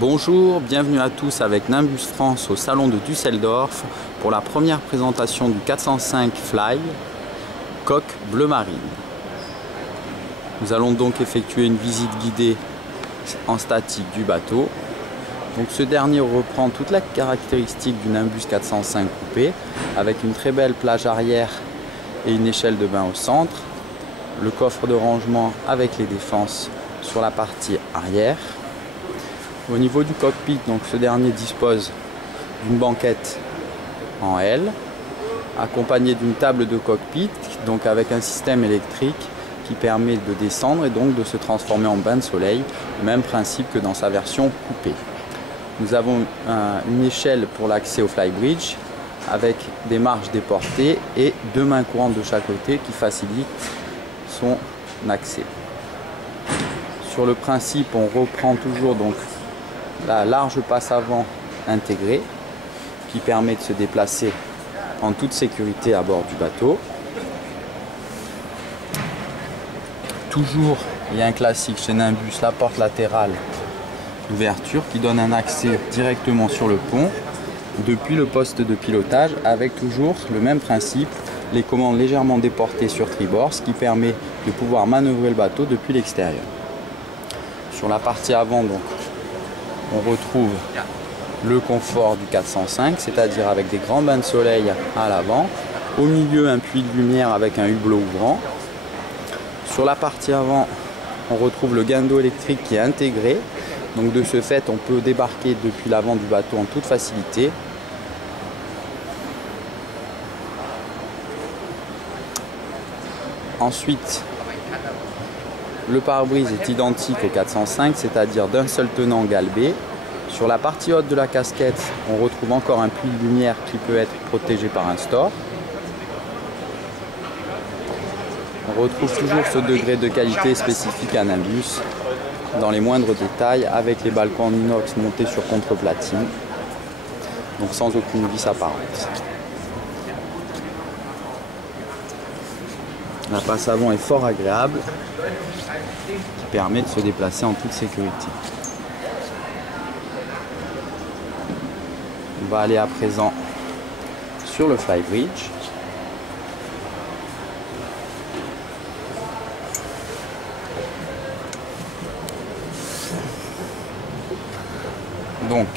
Bonjour, bienvenue à tous avec Nimbus France au salon de Düsseldorf pour la première présentation du 405 Fly coque bleu marine. Nous allons donc effectuer une visite guidée en statique du bateau. Donc ce dernier reprend toute la caractéristique du Nimbus 405 coupé avec une très belle plage arrière et une échelle de bain au centre, le coffre de rangement avec les défenses sur la partie arrière. Au niveau du cockpit, donc ce dernier dispose d'une banquette en L, accompagnée d'une table de cockpit, donc avec un système électrique qui permet de descendre et donc de se transformer en bain de soleil, le même principe que dans sa version coupée. Nous avons une échelle pour l'accès au flybridge avec des marches déportées et deux mains courantes de chaque côté qui facilitent son accès. Sur le principe, on reprend toujours donc la large passe avant intégrée qui permet de se déplacer en toute sécurité à bord du bateau. Toujours, il y a un classique chez Nimbus, la porte latérale d'ouverture qui donne un accès directement sur le pont depuis le poste de pilotage avec toujours le même principe, les commandes légèrement déportées sur tribord, ce qui permet de pouvoir manœuvrer le bateau depuis l'extérieur. Sur la partie avant, donc, on retrouve le confort du 405, c'est-à-dire avec des grands bains de soleil à l'avant. Au milieu, un puits de lumière avec un hublot ouvrant. Sur la partie avant, on retrouve le gain d'eau électrique qui est intégré. Donc de ce fait, on peut débarquer depuis l'avant du bateau en toute facilité. Ensuite, le pare-brise est identique au 405, c'est-à-dire d'un seul tenant galbé. Sur la partie haute de la casquette, on retrouve encore un puits de lumière qui peut être protégé par un store. On retrouve toujours ce degré de qualité spécifique à Nimbus dans les moindres détails avec les balcons en inox montés sur contreplatine, donc sans aucune vis apparente. La passe avant est fort agréable, qui permet de se déplacer en toute sécurité. On va aller à présent sur le flybridge. Donc,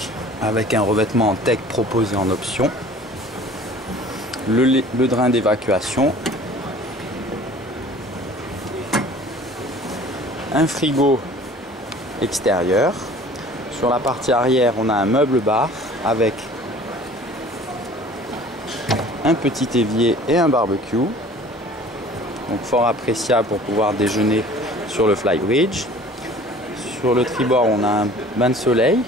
avec un revêtement en teck proposé en option, le drain d'évacuation, un frigo extérieur. Sur la partie arrière, on a un meuble bar avec un petit évier et un barbecue. Donc fort appréciable pour pouvoir déjeuner sur le flybridge. Sur le tribord, on a un bain de soleil.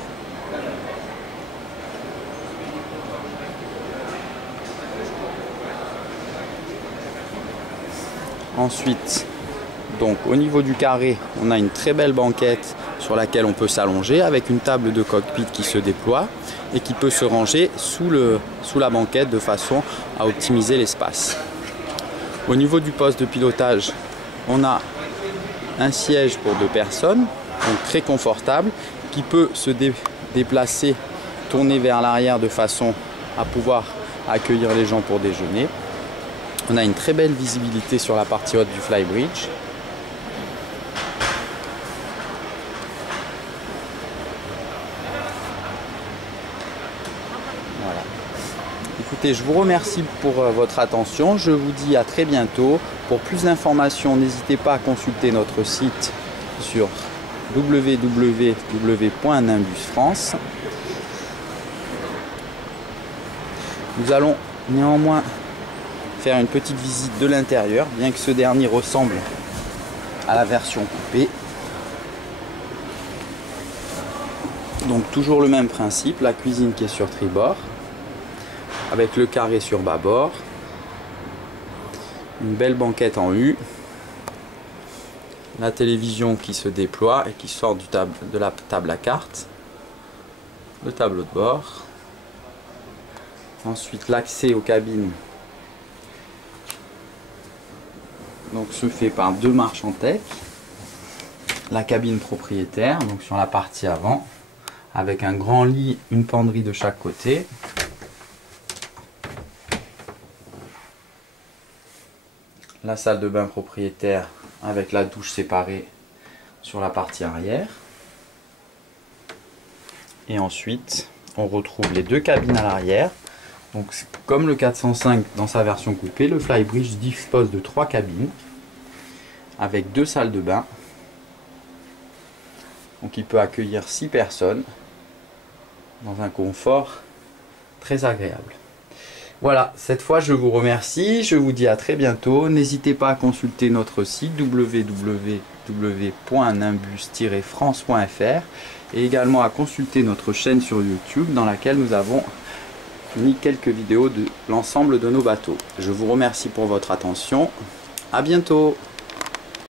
Ensuite, donc au niveau du carré, on a une très belle banquette sur laquelle on peut s'allonger avec une table de cockpit qui se déploie et qui peut se ranger sous la banquette de façon à optimiser l'espace. Au niveau du poste de pilotage, on a un siège pour 2 personnes, donc très confortable, qui peut se déplacer, tourner vers l'arrière de façon à pouvoir accueillir les gens pour déjeuner. On a une très belle visibilité sur la partie haute du flybridge. Voilà. Écoutez, je vous remercie pour votre attention. Je vous dis à très bientôt. Pour plus d'informations, n'hésitez pas à consulter notre site sur www.nimbusfrance. Nous allons néanmoins faire une petite visite de l'intérieur, bien que ce dernier ressemble à la version coupée. Donc toujours le même principe, la cuisine qui est sur tribord, avec le carré sur bâbord, une belle banquette en U, la télévision qui se déploie et qui sort de la table à cartes, le tableau de bord, ensuite l'accès aux cabines donc se fait par 2 marches en teck, la cabine propriétaire donc sur la partie avant avec un grand lit, une penderie de chaque côté. La salle de bain propriétaire avec la douche séparée sur la partie arrière. Et ensuite, on retrouve les deux cabines à l'arrière. Donc, comme le 405 dans sa version coupée, le Flybridge dispose de 3 cabines avec 2 salles de bain. Donc, il peut accueillir 6 personnes dans un confort très agréable. Voilà, cette fois je vous remercie, je vous dis à très bientôt. N'hésitez pas à consulter notre site www.nimbus-france.fr et également à consulter notre chaîne sur YouTube dans laquelle nous avons mis quelques vidéos de l'ensemble de nos bateaux. Je vous remercie pour votre attention. À bientôt.